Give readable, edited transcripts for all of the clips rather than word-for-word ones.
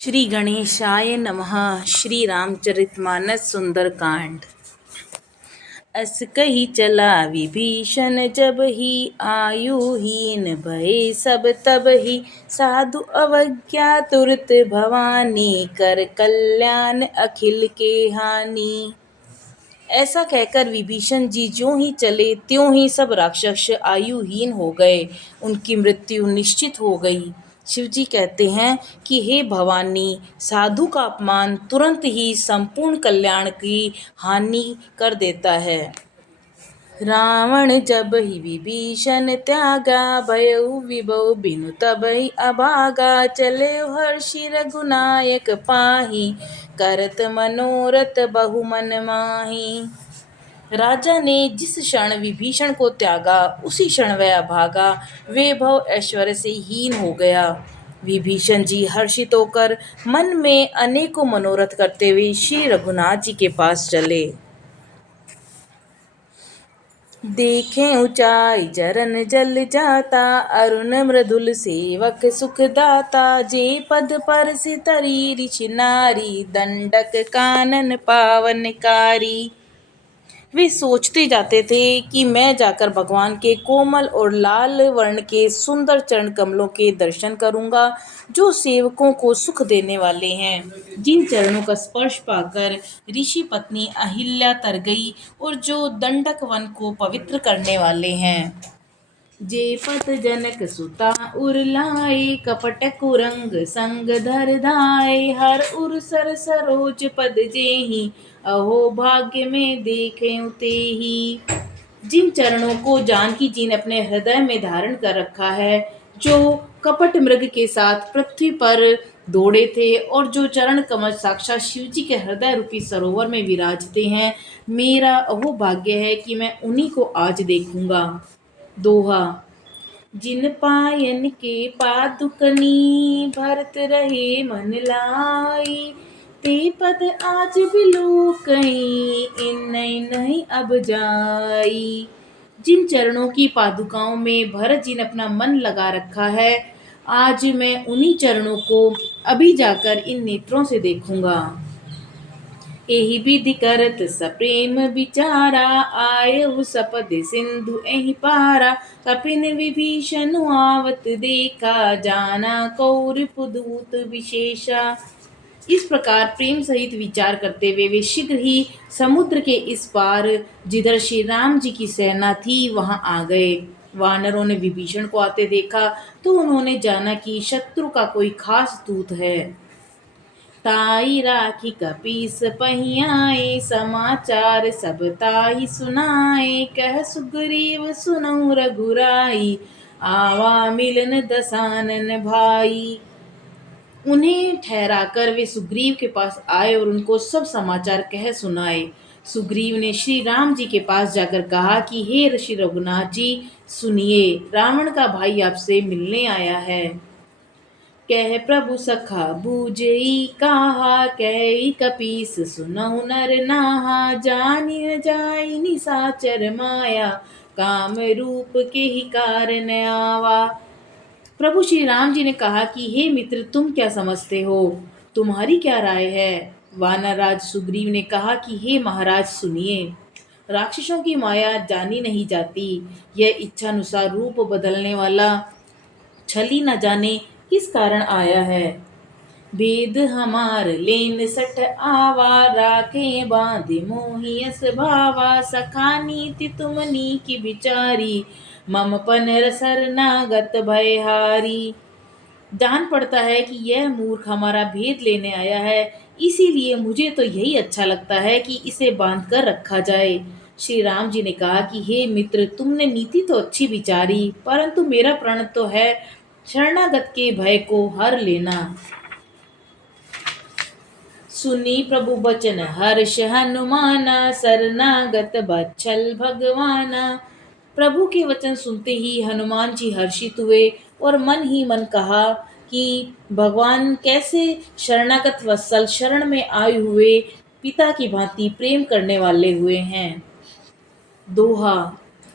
श्री गणेशाय नमः। श्री रामचरितमानस सुंदरकांड। अस कही चला विभीषण जब ही आयुहीन भये सब तब ही साधु अवज्ञा तुरत भवानी कर कल्याण अखिल के हानि। ऐसा कहकर विभीषण जी ज्यों ही चले त्यों ही सब राक्षस आयुहीन हो गए, उनकी मृत्यु निश्चित हो गई। शिवजी कहते हैं कि हे भवानी, साधु का अपमान तुरंत ही संपूर्ण कल्याण की हानि कर देता है। रावण जब ही विभीषण त्यागा भयउ विभव बिनु तबहि अभागा चले हर्षि रघुनायक पाहि करत मनोरथ बहु मन माहि। राजा ने जिस क्षण विभीषण को त्यागा उसी क्षण वह अभागा वैभव ऐश्वर्य से हीन हो गया। विभीषण जी हर्षित होकर मन में अनेकों मनोरथ करते हुए श्री रघुनाथ जी के पास चले। देखें ऊंचाई जरन जल जाता अरुण मृदुल सेवक सुखदाता जे पद पर सितरी ऋषि नारी दंडक कानन पावनकारी। वे सोचते जाते थे कि मैं जाकर भगवान के कोमल और लाल वर्ण के सुंदर चरण कमलों के दर्शन करूंगा, जो सेवकों को सुख देने वाले हैं। जिन चरणों का स्पर्श पाकर ऋषि पत्नी अहिल्या तर गई और जो दंडक वन को पवित्र करने वाले हैं। जे पत जनक सुता उरलाए कपट कुरंग संग धर धाय हर उर सर सरोज पद जेहि अहो भाग्य में देखे तेहि। जिन चरणों को जानकी जी ने अपने हृदय में धारण कर रखा है, जो कपट मृग के साथ पृथ्वी पर दौड़े थे और जो चरण कमल साक्षात शिव जी के हृदय रूपी सरोवर में विराजते हैं, मेरा अहो भाग्य है कि मैं उन्हीं को आज देखूंगा। दोहा। जिन पायन के पादुकनी भरत रहे मन लाई ते पद आज बिलो कहीं इन नहीं अब जाई। जिन चरणों की पादुकाओं में भरत जी ने अपना मन लगा रखा है, आज मैं उन्हीं चरणों को अभी जाकर इन नेत्रों से देखूंगा। एहि विधि करत सप्रेम विचारा आयहु सपद सिंधु एहि पारा कपिन विभीषण आवत देखा जाना कौरव दूत विशेषा। इस प्रकार प्रेम सहित विचार करते हुए वे शीघ्र ही समुद्र के इस पार जिधर श्री राम जी की सेना थी वहां आ गए। वानरों ने विभीषण को आते देखा तो उन्होंने जाना कि शत्रु का कोई खास दूत है। ताई राखी कपीस पहियाए समाचार सब ताई सुनाए कह सुग्रीव सुनऊ रघुराई आवा मिलन दसानन भाई। उन्हें ठहराकर वे सुग्रीव के पास आए और उनको सब समाचार कह सुनाए। सुग्रीव ने श्री राम जी के पास जाकर कहा कि हे ऋषि रघुनाथ जी, सुनिए, रावण का भाई आपसे मिलने आया है। कह प्रभु सखा बूझई कहा कह कपीस सुनहु नर नाहा जानि जाई निसाचर माया काम रूप के ही कारण आवा। प्रभु श्री राम जी ने कहा कि हे मित्र, तुम क्या समझते हो, तुम्हारी क्या राय है। वानरराज सुग्रीव ने कहा कि हे महाराज, सुनिए, राक्षसों की माया जानी नहीं जाती। यह इच्छानुसार रूप बदलने वाला छली न जाने किस कारण आया है। भेद हमार लेन सठ आवा राखे बांधे मोहियस भावा सखा नीति तुमनी की बिचारी मम पन शरणागत भयहारी। जान पड़ता है कि यह मूर्ख हमारा भेद लेने आया है, इसीलिए मुझे तो यही अच्छा लगता है कि इसे बांध कर रखा जाए। श्री राम जी ने कहा कि हे मित्र, तुमने नीति तो अच्छी विचारी, परंतु मेरा प्रण तो है शरणागत के भय को हर लेना। सुनी प्रभु बचन हर्ष हनुमाना शरणागत बच्छल भगवाना। प्रभु के वचन सुनते ही हनुमान जी हर्षित हुए और मन ही मन कहा कि भगवान कैसे शरणागत वत्सल शरण में आए हुए पिता की भांति प्रेम करने वाले हुए हैं। दोहा।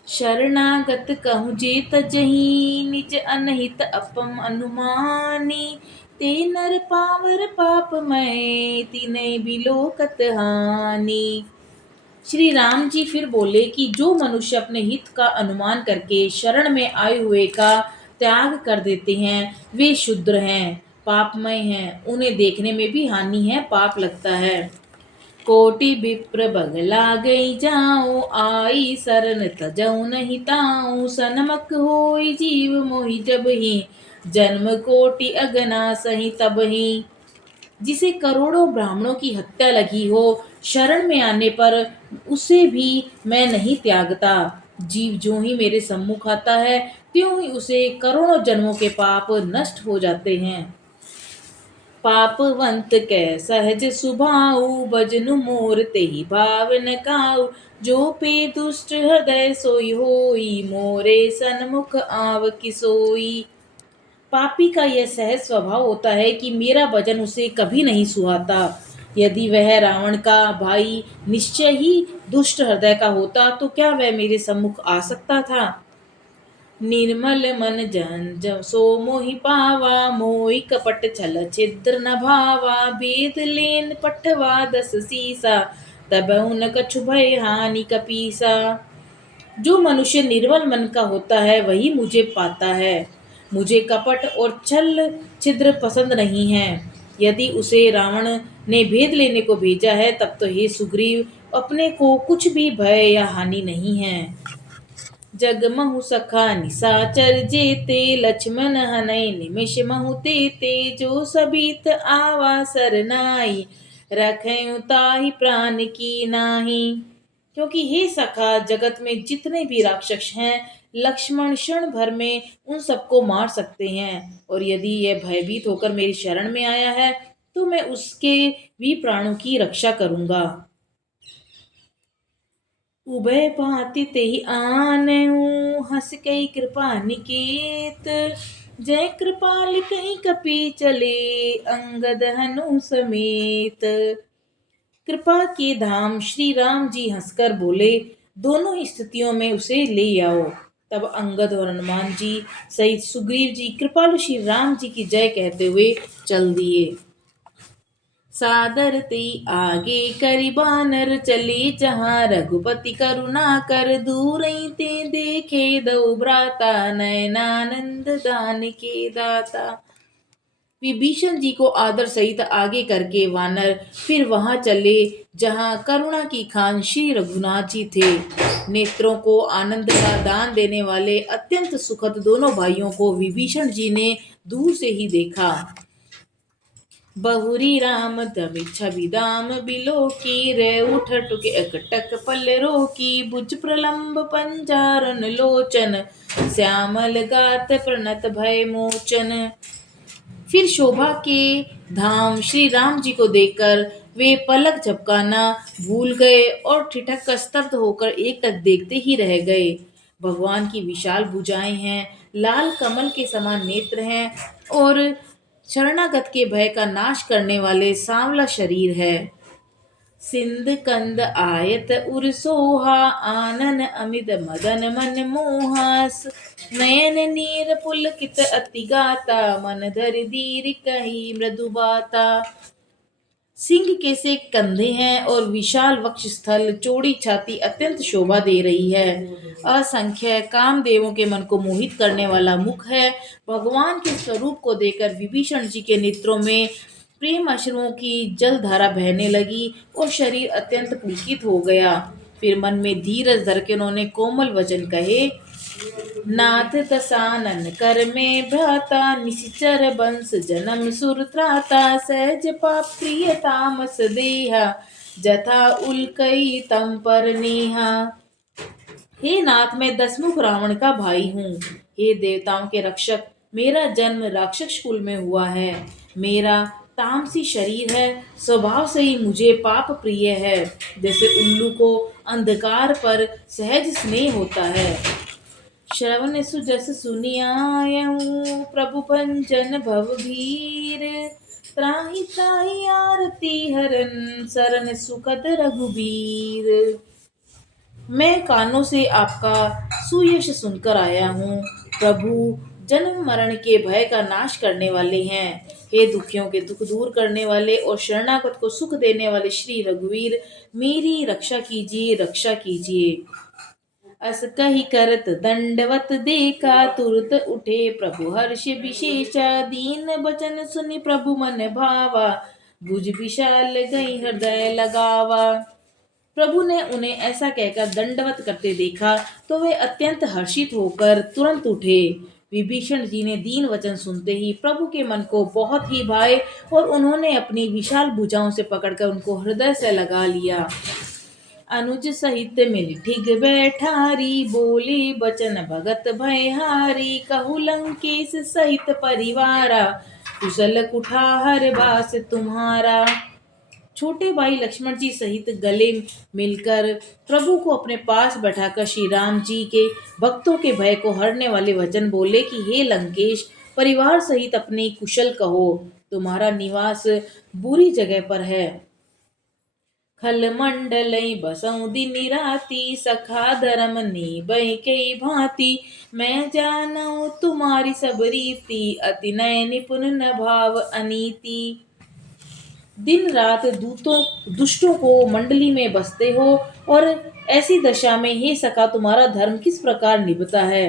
शरणागत कहूँ जे तजहि निज अनहित अपम अनुमानी ते नर पावर पापमय तिने बिलोकत हानि। श्री राम जी फिर बोले कि जो मनुष्य अपने हित का अनुमान करके शरण में आए हुए का त्याग कर देते हैं वे शुद्र हैं, पापमय हैं, उन्हें देखने में भी हानि है, पाप लगता है। कोटि विप्र बगला गई जाऊं आई सरन तजऊ नहीं ताऊं सनमक होई जीव मोहि जब ही जन्म कोटि अगना सही तब ही। जिसे करोड़ों ब्राह्मणों की हत्या लगी हो शरण में आने पर उसे भी मैं नहीं त्यागता। जीव जो ही मेरे सम्मुख आता है त्यों ही उसे करोड़ों जन्मों के पाप नष्ट हो जाते हैं। पापवंत कै सहज सुभाऊ भजनु मोर तेहि भाव न काऊ जो पे दुष्ट हृदय सोई होई मोरे सन्मुख आव किसोई। पापी का यह सहज स्वभाव होता है कि मेरा भजन उसे कभी नहीं सुहाता। यदि वह रावण का भाई निश्चय ही दुष्ट हृदय का होता तो क्या वह मेरे सम्मुख आ सकता था। निर्मल मन जन जब सो मोहि पावा मोहि कपट छल छिद्र न भावा वेद लेन पठवा दस सीसा तब उन कछु भय हानि कपीसा। जो मनुष्य निर्मल मन का होता है वही मुझे पाता है। मुझे कपट और छल छिद्र पसंद नहीं है। यदि उसे रावण ने भेद लेने को भेजा है तब तो हे सुग्रीव अपने को कुछ भी भय या हानि नहीं है। जगमहु सखा निसाचर जेते लक्ष्मण हनय निमिष महु तेते जो सबीत आवा सरनाई रखें ताहि प्राण की नाही। क्योंकि हे सखा जगत में जितने भी राक्षस हैं लक्ष्मण क्षण भर में उन सबको मार सकते हैं और यदि यह भयभीत होकर मेरी शरण में आया है तो मैं उसके भी प्राणों की रक्षा करूंगा। उभय भांति तेहि आनहु हंस कई कृपा निकेत जय कृपाल कहीं कपि चले अंगद हनु समेत। कृपा के धाम श्री राम जी हंसकर बोले दोनों ही स्थितियों में उसे ले आओ। तब अंगद और हनुमान जी सहित सुग्रीव जी कृपालु श्री राम जी की जय कहते हुए चल दिए। सादर ते आगे करि बानर चले जहाँ रघुपति करुणा कर दूर ते देखे दो भ्राता नयनानंद दान के दाता। विभीषण जी को आदर सहित आगे करके वानर फिर वहां चले जहां करुणा की खान श्री रघुनाथ जी थे। नेत्रों को आनंद का दान देने वाले अत्यंत सुखद दोनों भाइयों को विभीषण जी ने दूर से ही देखा। बहुरी राम तमि छवि दाम बिलो की रे उठ टुके अकटक पल रो की भुज प्रलंब पंजारन लोचन श्यामल गात प्रणत भय मोचन। फिर शोभा के धाम श्री राम जी को देखकर वे पलक झपकाना भूल गए और ठिठक कर स्तब्ध होकर एक टक देखते ही रह गए। भगवान की विशाल भुजाएं हैं, लाल कमल के समान नेत्र हैं और शरणागत के भय का नाश करने वाले सांवला शरीर है। सिंध कंद आयत उर सोहा आनन अमित मदन मन मोहास नयन नीर पुलकित अति गाता मन धर धीर कही मृदु बाता। सिंह के से कंधे हैं और विशाल वक्ष स्थल चौड़ी छाती अत्यंत शोभा दे रही है। असंख्य कामदेवों के मन को मोहित करने वाला मुख है। भगवान के स्वरूप को देखकर विभीषण जी के नेत्रों में प्रेम अश्रुओं की जलधारा बहने लगी और शरीर अत्यंत पुलकित हो गया। फिर मन में धीरज धर के उन्होंने कोमल वचन कहे। नाथ दसानन कर में भ्राता निशिचर बंस जन्म सुर त्राता सहज पाप प्रिय तामस देहा जथा उल्कई तम पर नेहा। हे नाथ मैं दसमुख रावण का भाई हूँ। हे देवताओं के रक्षक मेरा जन्म राक्षस कुल में हुआ है। मेरा तामसी शरीर है, स्वभाव से ही मुझे पाप प्रिय है। जैसे उल्लू को अंधकार पर सहज स्नेह होता है। श्रवण सुजस सुनियायऊं प्रभु भंजन भव भीर त्राहि त्राहि आरती हरन सरन सुखद रघुबीर। मैं कानों से आपका सुयश सुनकर आया हूँ। प्रभु जन्म मरण के भय का नाश करने वाले हैं। हे दुखियों के दुख दूर करने वाले और शरणागत को सुख देने वाले श्री रघुवीर, मेरी रक्षा कीजिए, रक्षा कीजिए। अस कही करत दंडवत देखा, तुरत उठे प्रभु हर्ष विशेषा। दीन बचन सुनि प्रभु मन भावा, भुज विशाल गई हृदय लगावा। प्रभु ने उन्हें ऐसा कहकर दंडवत करते देखा तो वे अत्यंत हर्षित होकर तुरंत उठे। विभीषण जी ने दीन वचन सुनते ही प्रभु के मन को बहुत ही भाए और उन्होंने अपनी विशाल भुजाओं से पकड़कर उनको हृदय से लगा लिया। अनुज सहित मिल ठिग बैठारी, बोले बचन भगत भयहारी। कहु लंकेश सहित परिवारा, कुशल कुठार बास तुम्हारा। छोटे भाई लक्ष्मण जी सहित गले मिलकर प्रभु को अपने पास बैठाकर श्री राम जी के भक्तों के भय को हरने वाले वचन बोले कि हे लंकेश, परिवार सहित अपने कुशल कहो, तुम्हारा निवास बुरी जगह पर है। खल मंडलई बसऊं दिन राती, सखा धर्म नीबई कई भांति। मैं जानऊं तुम्हारी सब रीति, अति नय निपुण न भाव अनीति। दिन रात दुष्टों को मंडली में बसते हो और ऐसी दशा में हे सखा, तुम्हारा धर्म किस प्रकार निभता है।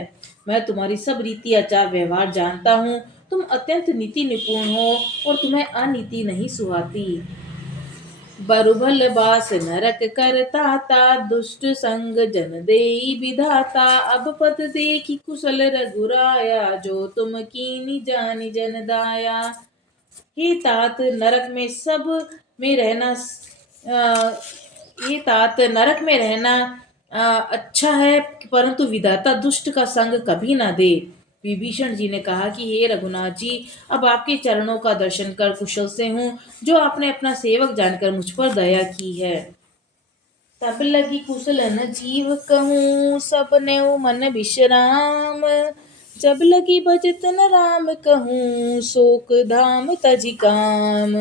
मैं तुम्हारी सब रीति आचार व्यवहार जानता हूँ। तुम अत्यंत नीति निपुण हो और तुम्हें अनीति नहीं सुहाती। बरुभल बास नरक करताता, दुष्ट संग जन देई विधाता। अब पद देखी कुशल रघुराया, जो तुम कीनी जानी जन दाया। हे तात नरक में सब में रहना ये तात नरक में रहना अच्छा है, परंतु विधाता दुष्ट का संग कभी ना दे। विभीषण जी ने कहा कि हे रघुनाथ जी, अब आपके चरणों का दर्शन कर कुशल से हूँ, जो आपने अपना सेवक जानकर मुझ पर दया की है। तब लगी कुशलन जीव कहूँ, सब नेउ मन विश्राम। जब लगी भजत न राम कहूँ, शोक धाम तजि काम।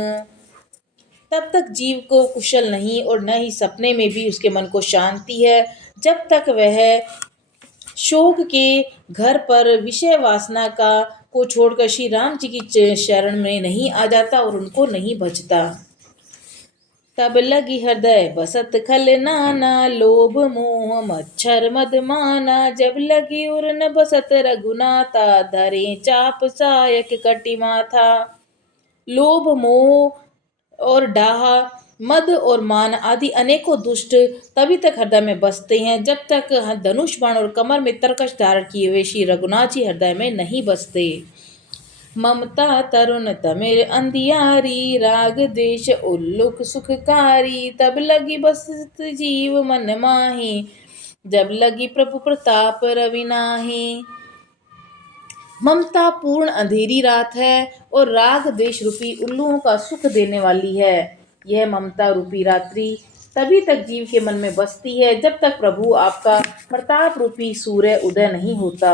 तब तक जीव को कुशल नहीं और न ही सपने में भी उसके मन को शांति है, जब तक वह शोक के घर पर विषय वासना को छोड़कर श्री राम जी की शरण में नहीं आ जाता और उनको नहीं भजता। तब लगी हृदय बसत खल नाना, लोभ मोह मच्छर मद माना। जब लगी उर न बसत रघुनाथा, धरे चाप सायक कटि माथा। लोभ मोह और डाह, मद और मान आदि अनेकों दुष्ट तभी तक हृदय में बसते हैं जब तक धनुष बाण और कमर में तरकश धारण किए हुए श्री रघुनाथ जी हृदय में नहीं बसते। ममता तरुण तमिर अंधियारी, राग द्वेष उल्लुक सुखकारी। तब लगी बसत जीव मन माही, जब लगी प्रभु प्रताप रवि नाहि। ममता पूर्ण अंधेरी रात है और राग द्वेष रूपी उल्लुओं का सुख देने वाली है। यह ममता रूपी रात्रि तभी तक जीव के मन में बसती है जब तक प्रभु आपका प्रताप रूपी सूर्य उदय नहीं होता।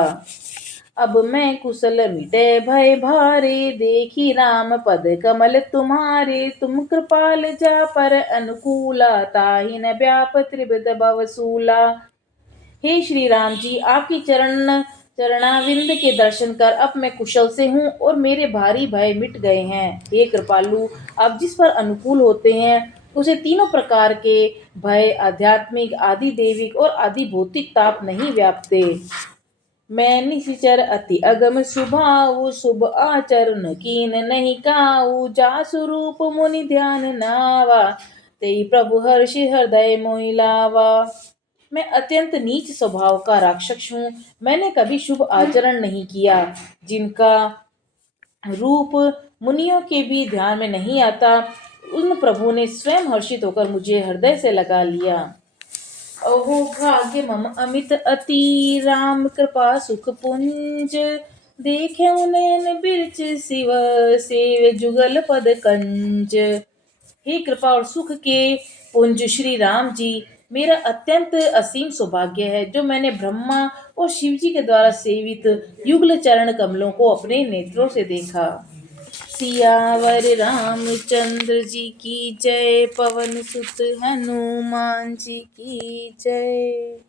अब मैं कुशल मिटे भय भारे, देखी राम पद कमल तुम्हारे। तुम कृपाल जा पर अनुकूला, ताहि न व्याप त्रिविध भवसूला। हे श्री राम जी, आपकी चरणाविंद के दर्शन कर अब मैं कुशल से हूँ और मेरे भारी भय मिट गए हैं। हे कृपालु, आप जिस पर अनुकूल होते हैं उसे तीनों प्रकार के भय, आध्यात्मिक, आदि दैविक और आदि भौतिक ताप नहीं व्यापते। मैं निशिचर अति अगम स्वभाव, शुभ आचरण कीन नहीं काऊ। जासु रूप मुनि ध्यान नावा, तेई प्रभु हर्ष हृदय मोहि लावा। मैं अत्यंत नीच स्वभाव का राक्षस हूँ। मैंने कभी शुभ आचरण नहीं किया, जिनका रूप मुनियों के भी ध्यान में नहीं आता। उन प्रभु ने स्वयं हर्षित होकर मुझे हृदय से लगा लिया। अहो भाग्य मम अमित अति, राम कृपा सुख पुंज। देखे नयन बिरच शिव, सेव जुगल पद कंज। हे कृपा और सुख के पुंज श्री राम जी, मेरा अत्यंत असीम सौभाग्य है जो मैंने ब्रह्मा और शिव जी के द्वारा सेवित युगल चरण कमलों को अपने नेत्रों से देखा। सियावर रामचंद्र जी की जय, पवन सुत हनुमान जी की जय।